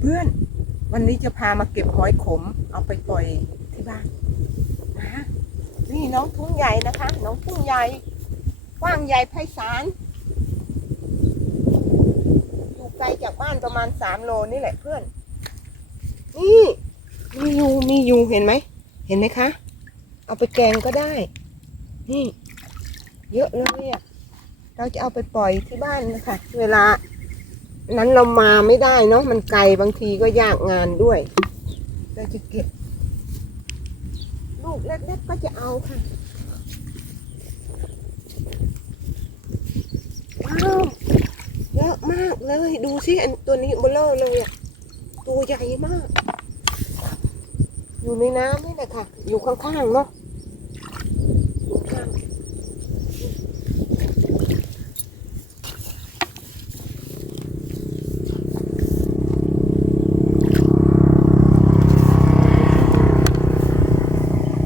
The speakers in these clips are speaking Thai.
เพื่อนๆ วันนี้จะพามาเก็บหอยขม เอาไปปล่อยที่บ้านนะนี่น้องทุ่งใหญ่นะคะ น้องทุ่งใหญ่กว้างใหญ่ไพศาลอยู่ไกลจากบ้านประมาณสามโลนี่แหละเพื่อน นี่มีอยู่มีอยู่เห็นไหม เห็นไหมคะ เอาไปแกงก็ได้ นี่ เยอะเลยอะเราจะเอาไปปล่อยที่บ้านนะคะ เวลา นั้นเรามาไม่ได้เนาะมันไกลบางทีก็ยากงานด้วยเราจะเก็บ ลูกเล็กๆก็จะเอาค่ะว้าวเยอะมากเลย ดูสิอันตัวนี้เบลอเลยอะตัวใหญ่มาก อยู่ในน้ำนี่แหละค่ะ อยู่ข้างๆเนาะอยู่ข้าง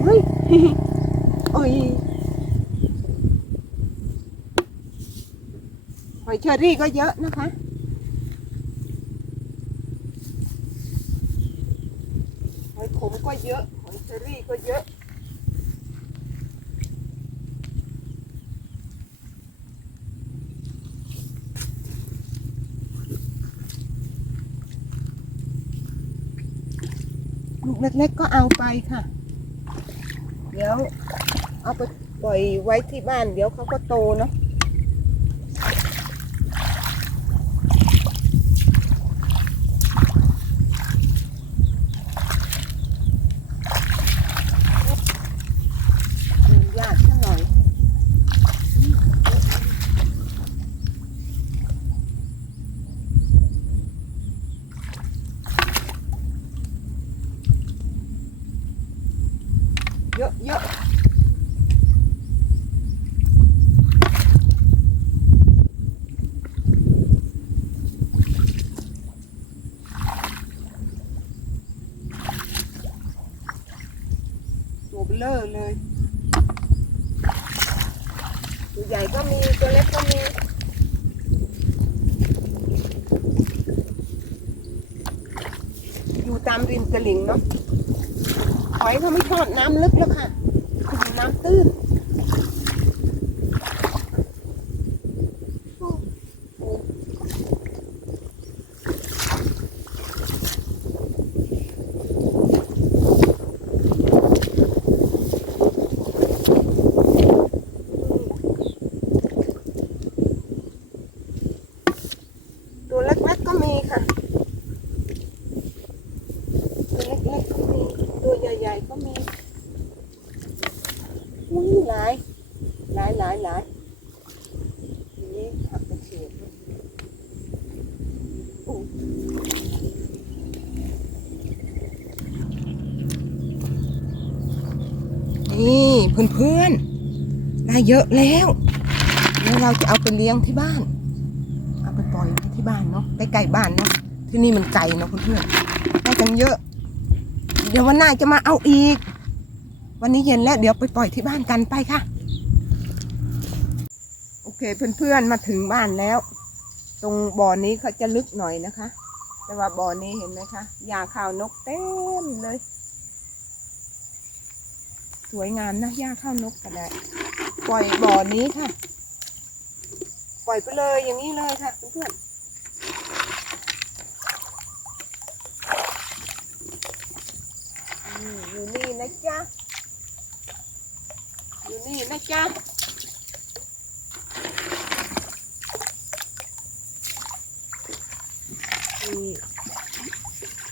เฮ้ย โอ้ยหอยเชอรี่ก็เยอะนะคะ หอยขมก็เยอะ หอยเชอรี่ก็เยอะลูกเล็กๆก็เอาไปค่ะ เดี๋ยวเอาไปปล่อยไว้ที่บ้าน เดี๋ยวเขาก็โตเนาะดูยากสักหน่อย เยอะเยอะตัวเบลอเลย ตัวใหญ่ก็มี ตัวเล็กก็มีอยู่ตามริมตลิ่งเนาะ อยเขาไม่ชอบน้ำลึกแล้วค่ะ น้ำตื้น ตัวเล็กๆก็มีค่ะ ตัวเล็กๆก็มี ตัวใหญ่ๆก็ มีอุ้ยหลายหลายหลายหลายนี่ผักกระเฉดอู้นี่เพื่อนๆได้เยอะแล้ว แล้วเราจะเอาไปเลี้ยงที่บ้าน เอาไปปล่อยที่บ้านเนาะใกล้ๆบ้านเนาะที่นี่มันไกลเนาะเพื่อนๆได้กันเยอะ เดี๋ยววันหน้าจะมาเอาอีก วันนี้เย็นแล้วเดี๋ยวไปปล่อยที่บ้านกันไปค่ะ โอเคเพื่อนๆมาถึงบ้านแล้ว ตรงบ่อนี้เขาจะลึกหน่อยนะคะ แต่ว่าบ่อนี้เห็นไหมคะหญ้าข้าวนกเต็มเลย สวยงามนะหญ้าข้าวนกก็ได้ปล่อยบ่อนี้ค่ะ ปล่อยไปเลยอย่างนี้เลยค่ะเพื่อนๆอืมอยู่นี่นะจ๊ะ อยู่นี่นะ จ๊ะ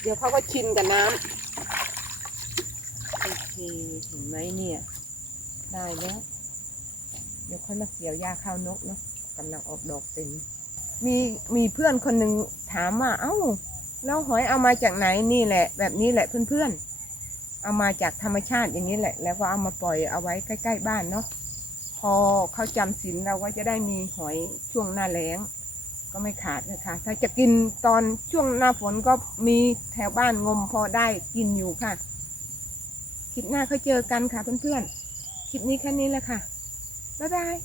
เดี๋ยวเขาก็ชินกับน้ำโอเคเห็นไหมเนี่ย ได้แล้ว เดี๋ยวค่อยมาเกี่ยวหญ้าข้าวนกเนาะกำลังออกดอกเต็มมีมีเพื่อนคนหนึ่งถามว่า เอ้าแล้วหอยเอามาจากไหนนี่แหละ แบบนี้แหละเพื่อนๆ เอามาจากธรรมชาติอย่างนี้แหละ แล้วก็เอามาปล่อยเอาไว้ใกล้ ๆ บ้านเนาะพอเขาจำศีลเราก็จะได้มีหอยช่วงหน้าแล้ง ก็ไม่ขาดนะคะ ถ้าจะกินตอนช่วงหน้าฝนก็มีแถวบ้านงมพอได้กินอยู่ค่ะ คลิปหน้าเขาเจอกันค่ะเพื่อนๆ คลิปนี้แค่นี้แหละค่ะ บ๊ายบาย